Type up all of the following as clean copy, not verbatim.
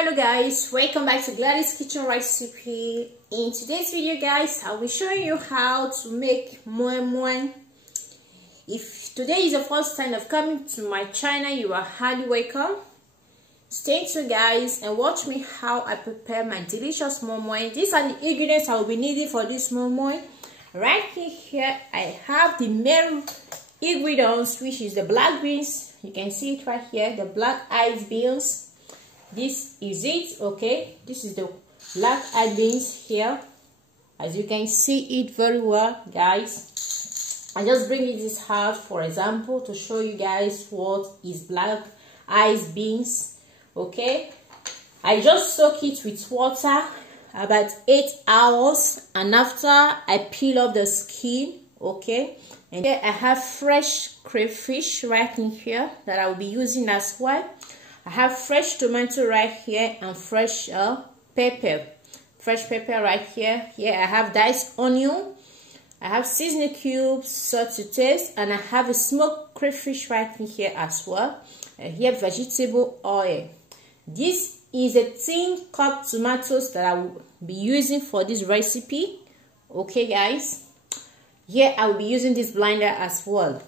Hello guys, welcome back to Gladys kitchen recipe. In today's video guys, I will show you how to make moi moi. If today is the first time of coming to my channel, you are highly welcome. Stay tuned guys and watch me how I prepare my delicious moi moi. These are the ingredients I will be needing for this moi moi. Right here I have the main ingredients, which is the black beans. You can see it right here, the black eyed beans. This is it. Okay, this is the black eyed beans here, as you can see it very well guys. I just bring this out for example to show you guys what is black eyed beans. Okay, I just soak it with water about 8 hours, and after I peel off the skin. Okay, and here I have fresh crayfish right in here that I will be using as well. I have fresh tomato right here and fresh pepper. Fresh pepper right here. Here I have diced onion. I have seasoning cubes, salt to taste, and I have a smoked crayfish right in here as well. And here vegetable oil. This is a tin cup tomatoes that I will be using for this recipe. Okay guys. Here I will be using this blender as well.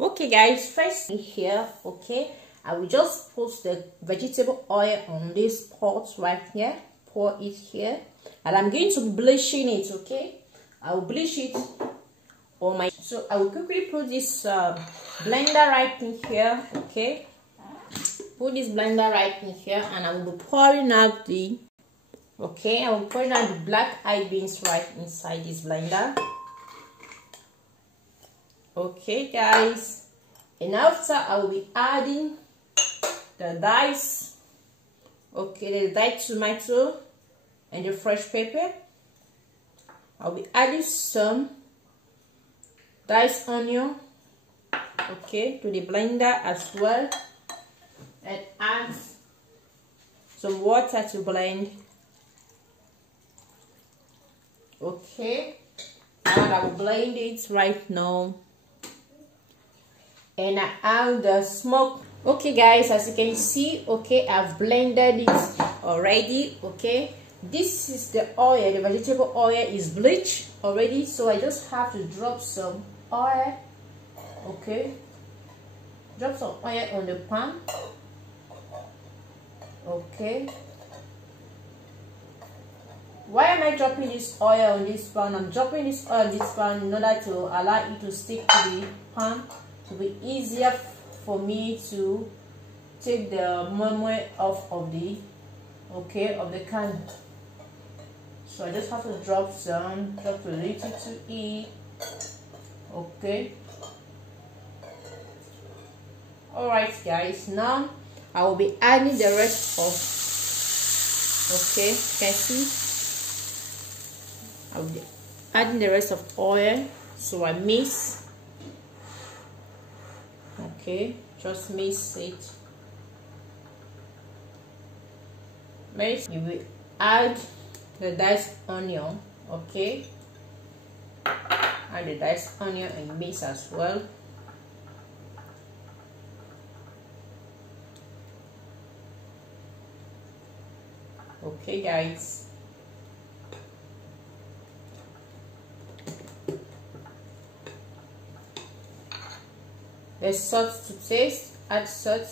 Okay guys, first here, okay, I will just put the vegetable oil on this pot right here, pour it here, and I'm going to be bleaching it. Okay, I will bleach it on my, so I will quickly put this blender right in here. Okay, put this blender right in here, and I will be pouring out the, okay, I will pour out the black eyed beans right inside this blender. Okay guys, and after I will be adding the diced, okay, the diced tomato and the fresh pepper. I'll be adding some diced onion, okay, to the blender as well, and add some water to blend. Okay, and I will blend it right now. And I add the smoke. Okay guys, as you can see, okay, I've blended it already. Okay, this is the oil, the vegetable oil is bleached already, so I just have to drop some oil. Okay, drop some oil on the pan. Okay, why am I dropping this oil on this pan? I'm dropping this oil on this pan in order to allow it to stick to the pan, to be easier for me to take the moi moi off of the, okay, of the can. So I just have to drop a little to eat. Okay, alright guys, now I will be adding the rest of, okay, you can see I will be adding the rest of oil, so I mix. Okay, just mix it. You will add the diced onion. Okay, add the diced onion and mix as well. Okay guys, the salt to taste, add salt,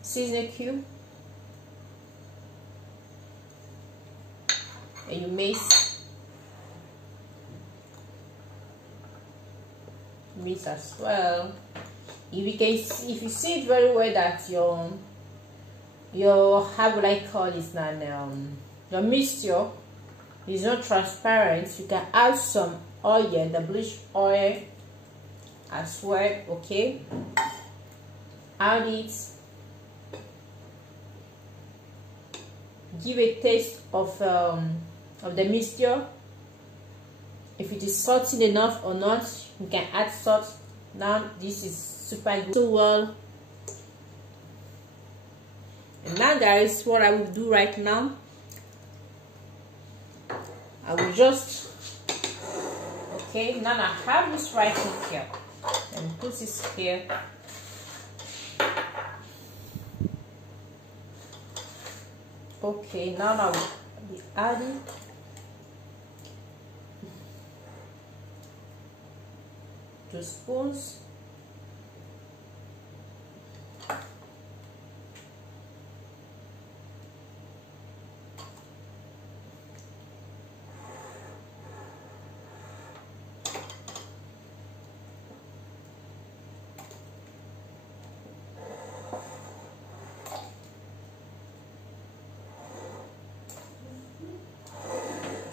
seasoning cube, and you mix as well. If you see it very well that your how would I call this now, your mixture is not transparent, you can add some oil, the bleach oil as well. Okay, add it, give a taste of the mixture. If it is salty enough or not, you can add salt. Now this is super good, so well. And now guys, what I will do right now, I will just, okay, now I have this right in here and put this here. Okay, now I will be adding two spoons.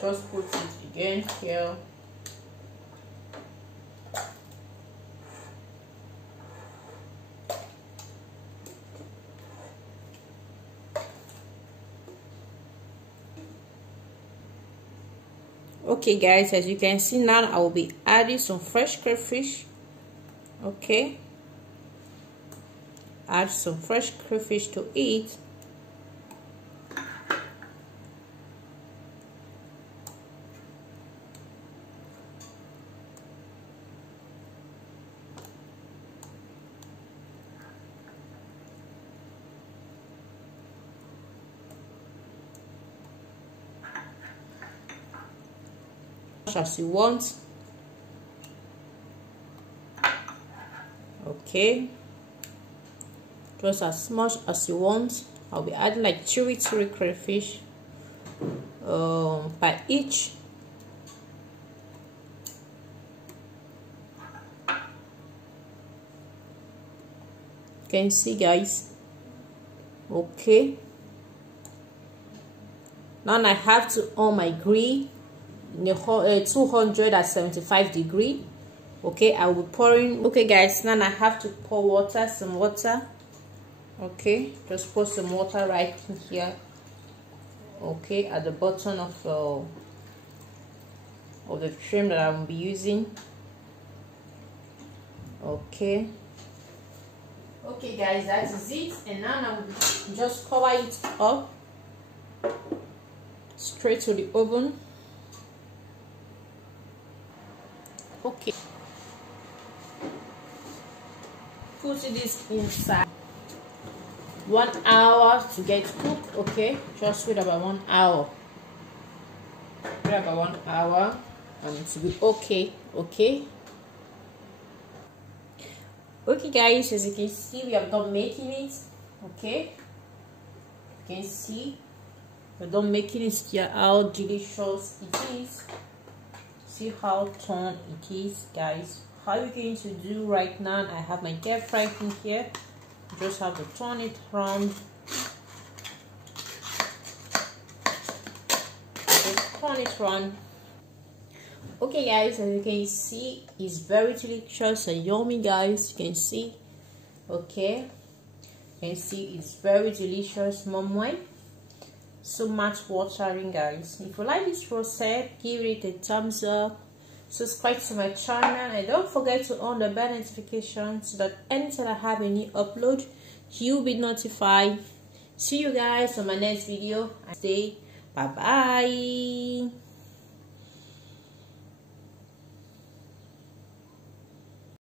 Just put it again here. Okay guys, as you can see now, I will be adding some fresh crayfish. Okay, add some fresh crayfish to it. As you want. Okay, just as much as you want. I'll be adding like three crayfish by each. You can see guys. Okay, now I have to on my grill in the 275 degree. Okay, I will be pouring. Okay guys, now I have to pour water, some water. Okay, just pour some water right in here. Okay, at the bottom of the trim that I will be using. Okay guys, that is it. And now I will just cover it up straight to the oven. Okay, put this inside 1 hour to get cooked. Okay, just wait about 1 hour. Wait about 1 hour and it will be okay. Okay guys, as you can see, we have done making it. Okay, you can see we're done making it. See how delicious it is. See how turned it is guys. How are you going to do right now? I have my air fry in here. You just have to turn it around. Just turn it around. Okay guys, as you can see, it's very delicious and yummy guys. You can see. Okay, you can see it's very delicious. Moi Moi, so much watering guys. If you like this recipe, give it a thumbs up, subscribe to my channel, and don't forget to on the bell notification so that anytime I have a new upload, you'll be notified. See you guys on my next video. Stay bye bye.